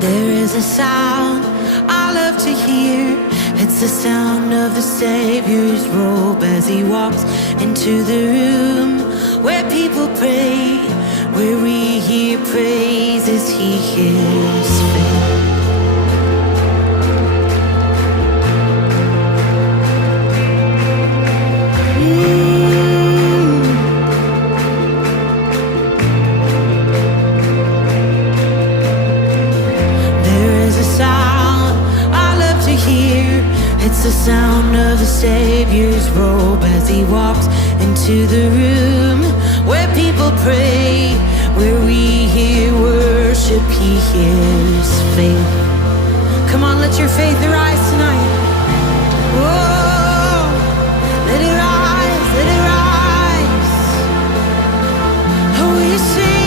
There is a sound I love to hear. It's the sound of the Savior's robe as he walks into the room where people pray, where we hear praises, he hears faith. It's the sound of the Savior's robe as he walks into the room where people pray, where we hear worship, he hears faith. Come on, let your faith rise tonight. Oh, let it rise, let it rise. Oh, we sing.